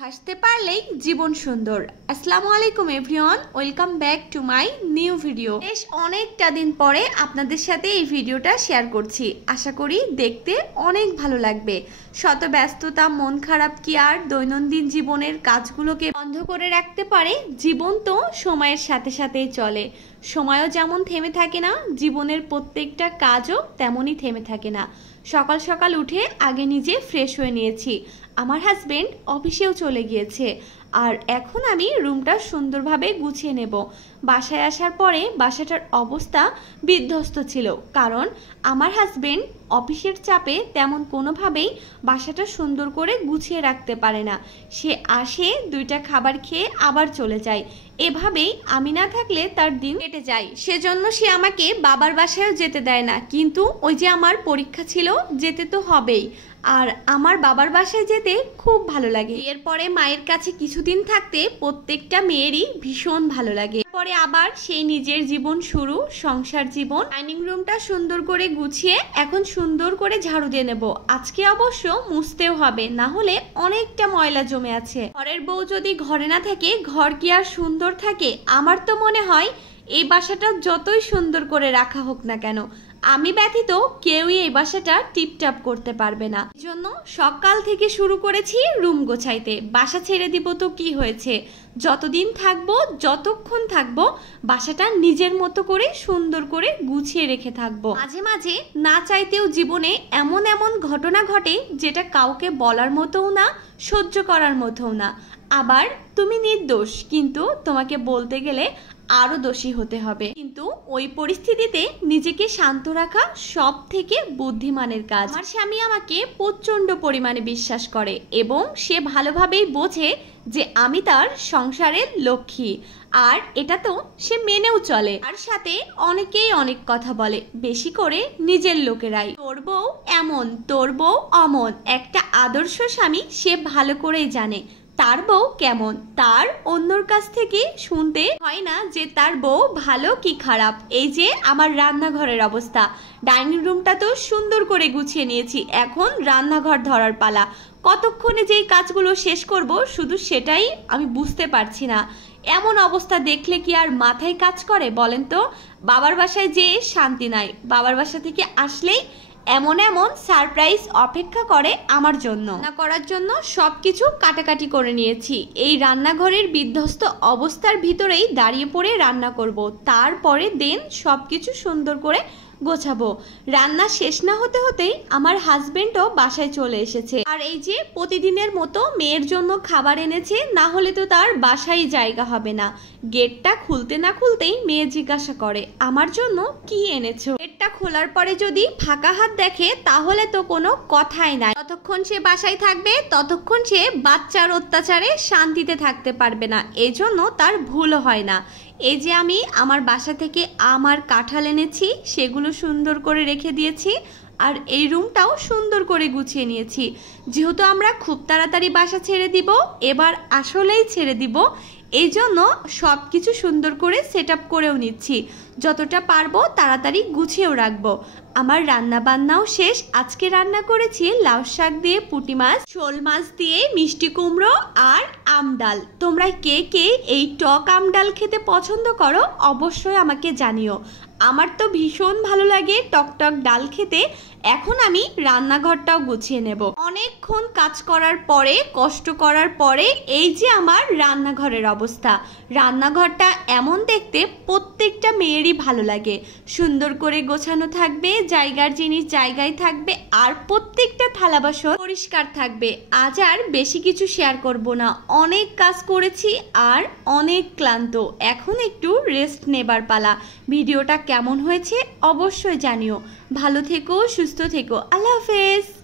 হাসতে পারলেই জীবন সুন্দর। আসসালামু আলাইকুম everyone, welcome back to my new video. বেশ অনেকটা দিন পরে আপনাদের সাথে এই ভিডিওটা শেয়ার করছি। আশা করি দেখতে অনেক ভালো লাগবে। শত ব্যস্ততা, মন খারাপ কি আর দৈনন্দিন জীবনের কাজগুলোকে বন্ধ করে রাখতে পারে? জীবন তো সময়ের সাথে সাথেই চলে। সময়ও যেমন থেমে থাকে না, জীবনের প্রত্যেকটা কাজও তেমনই থেমে থাকে না। সকাল সকাল উঠে আগে নিজে ফ্রেশ হয়ে নিয়েছি। আমার হাজবেন্ড অফিসেও চলে গিয়েছে আর এখন আমি রুমটা সুন্দরভাবে গুছিয়ে নেব। বাসায় আসার পরে বাসাটার অবস্থা বিধ্বস্ত ছিল, কারণ আমার হাজবেন্ড অফিসের চাপে তেমন কোনোভাবেই বাসাটা সুন্দর করে গুছিয়ে রাখতে পারে না। সে আসে, দুইটা খাবার খেয়ে আবার চলে যায়। এভাবেই আমি না থাকলে তার দিন কেটে যায়। সেজন্য সে আমাকে বাবার বাসায়ও যেতে দেয় না, কিন্তু ওই যে আমার পরীক্ষা ছিল, যেতে তো হবেই। আর আমার বাবার বাসায় যেতে খুব ভালো লাগে। এরপরে মায়ের কাছে কিছুদিন থাকতে প্রত্যেকটা মেয়েরই ভীষণ ভালো লাগে। পরে আবার সেই নিজের জীবন শুরু, সংসার জীবন। ডাইনিং রুমটা সুন্দর করে গুছিয়ে এখন সুন্দর করে ঝাড়ু দিয়ে নেব। আজকে অবশ্য মুছতেও হবে, না হলে অনেকটা ময়লা জমে আছে। ঘরের বউ যদি ঘরে না থাকে, ঘর কি আর সুন্দর থাকে? আমার তো মনে হয় এই বাসাটা যতই সুন্দর করে রাখা হোক না কেন, আমি ব্যতীত কেউই এই বাসাটা টিপটাপ করতে পারবে না। জন্য সকাল থেকে শুরু করেছি রুম গোছাইতে। বাসা ছেড়ে দিব তো কি হয়েছে, যতদিন থাকবো, যতক্ষণ থাকবো, বাসাটা নিজের মতো করে সুন্দর করে গুছিয়ে রেখে থাকবো। মাঝে মাঝে না চাইতেও জীবনে এমন এমন ঘটনা ঘটে যেটা কাউকে বলার মতোও না, সহ্য করার মতোও না। আবার তুমি নির্দোষ, কিন্তু তোমাকে বলতে গেলে আরো দোষী হতে হবে। কিন্তু ওই পরিস্থিতিতে নিজেকে শান্ত রাখা সব থেকে বুদ্ধিমানের কাজ। আমার স্বামী আমাকে প্রচন্ড পরিমাণে বিশ্বাস করে এবং সে ভালোভাবেই বোঝে যে আমি তার সংসারের লক্ষ্মী, আর এটা তো সে মেনেও চলে। আর সাথে অনেকেই অনেক কথা বলে, বেশি করে নিজের লোকেরাই। তোর বউ এমন, তোর বউ অমন। একটা আদর্শ স্বামী সে ভালো করেই জানে তার বউ কেমন। তার অন্যর কাছ থেকে শুনতে হয় না যে তার বউ ভালো কি খারাপ। এই যে আমার রান্নাঘরের অবস্থা, ডাইনিং রুমটা তো সুন্দর করে গুছিয়ে নিয়েছি, এখন রান্নাঘর ধরার পালা। কতক্ষণে যেই কাজগুলো শেষ করব শুধু সেটাই আমি বুঝতে পারছি না। এমন অবস্থা দেখলে কি আর মাথায় কাজ করে বলেন তো? বাবার বাসায় যেয়ে শান্তি নাই, বাবার বাসা থেকে আসলেই এমন এমন সারপ্রাইজ অপেক্ষা করে আমার জন্য। রান্না করার জন্য সবকিছু কাটাকাটি করে নিয়েছি। এই রান্নাঘরের বিধ্বস্ত অবস্থার ভিতরেই দাঁড়িয়ে পড়ে রান্না করব। তারপরে দেন সবকিছু সুন্দর করে গোছাবো। রান্না শেষ না হতে হতেই আমার হাজবেন্ডও বাসায় চলে এসেছে। আর এই যে প্রতিদিনের মতো মেয়ের জন্য খাবার এনেছে, না হলে তো তার বাসায় জায়গা হবে না। গেটটা খুলতে না খুলতেই মেয়ে জিজ্ঞাসা করে, আমার জন্য কি এনেছো? গেটটা খোলার পরে যদি ফাঁকা হাত দেখে তাহলে তো কোনো কথাই নাই। যতক্ষণ সে বাসায় থাকবে ততক্ষণ সে বাচ্চার অত্যাচারে শান্তিতে থাকতে পারবে না, এজন্য তার ভুলও হয় না। এই যে আমি আমার বাসা থেকে আমার কাঁঠাল এনেছি, সেগুলো সুন্দর করে রেখে দিয়েছি। আর এই রুমটাও সুন্দর করে গুছিয়ে নিয়েছি। যেহেতু আমরা খুব তাড়াতাড়ি বাসা ছেড়ে দিব, এবার আসলেই ছেড়ে দিব, এই জন্য সব কিছু সুন্দর করে সেট আপ করেও নিচ্ছি। যতটা পারবো তাড়াতাড়ি গুছিয়েও রাখবো। আমার রান্না বান্নাও শেষ। আজকে রান্না করেছি লাউ শাক দিয়ে পুঁটি মাছ, শোল মাছ দিয়ে মিষ্টি কুমড়ো আর আম ডাল। তোমরা কে কে এই টক আম ডাল খেতে পছন্দ করো অবশ্যই আমাকে জানিও। আমার তো ভীষণ ভালো লাগে টক টক ডাল খেতে। এখন আমি রান্নাঘরটাও গুছিয়ে নেব। অনেকক্ষণ কাজ করার পরে, কষ্ট করার পরে এই যে আমার রান্নাঘরের অবস্থা। রান্নাঘরটা এমন দেখতে প্রত্যেকটা মেয়েরই ভালো লাগে। সুন্দর করে গোছানো থাকবে, জায়গার জিনিস জায়গায় থাকবে, আর প্রত্যেকটা থালা বাসন পরিষ্কার থাকবে। আজ আর বেশি কিছু শেয়ার করব না, অনেক কাজ করেছি আর অনেক ক্লান্ত। এখন একটু রেস্ট নেবার পালা। ভিডিওটা কেমন হয়েছে অবশ্যই জানিও। ভালো থেকো, সুস্থ থেকো। আল্লাহ হাফেজ।